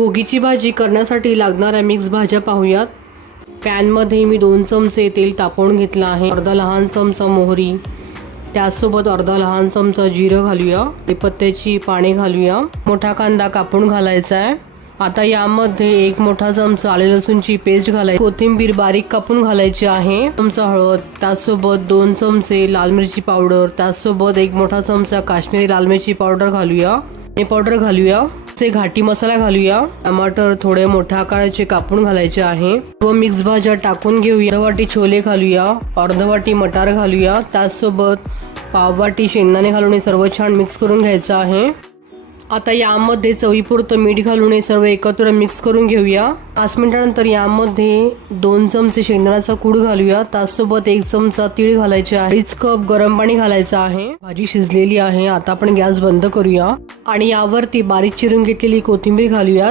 भोगीची भाजी करण्यासाठी लागणाऱ्या मिक्स भाज्या पाहूयात। पॅन मध्ये मी 2 चमचे तेल तापवून घेतलं आहे। अर्धा लहान चमचा मोहरी, त्यासोबत अर्धा लहान चमचा जिरं घालूया। कढीपत्त्याची पाने घालूया। मोठा कांदा कापून घालायचा आहे। आता यामध्ये 1 मोठा चमचा आले लसूणची पेस्ट घालायची। कोथिंबीर बारीक कापून घालायची आहे। चमचा हळद, त्यासोबत 2 चमचे लाल मिरची पावडर, त्यासोबत 1 मोठा चमचा काश्मीरी लाल मिरची पावडर घालूया। हे पावडर घालूया। से घाटी मसाला घालूया। टमाटर थोडे मोठ्या आकाराचे कापून घालायचे आहे व मिक्स भाज्या टाकून घेऊया। अर्धा वाटी छोले घालूया, अर्धा वाटी मटार घालूया, त्यासोबत पाव वाटी शेंगदाणे घालून हे सर्व छान मिक्स करून घ्यायचं आहे। आता यामध्ये चवीपुरतं मीठ घालून हे सर्व एकत्र मिक्स करून घेऊया। 5 मिनिटांनंतर यामध्ये 2 चमचे शेंगदाण्याचा कूट घालूया, त्यासोबत 1 चमचा तीळ घालायचे आहे। 1 कप गरम पाणी घालायचं आहे। भाजी शिजलेली आहे। आता आपण गॅस बंद करूया आणि यावरती बारीक चिरून घेतलेली कोथिंबीर घालूया।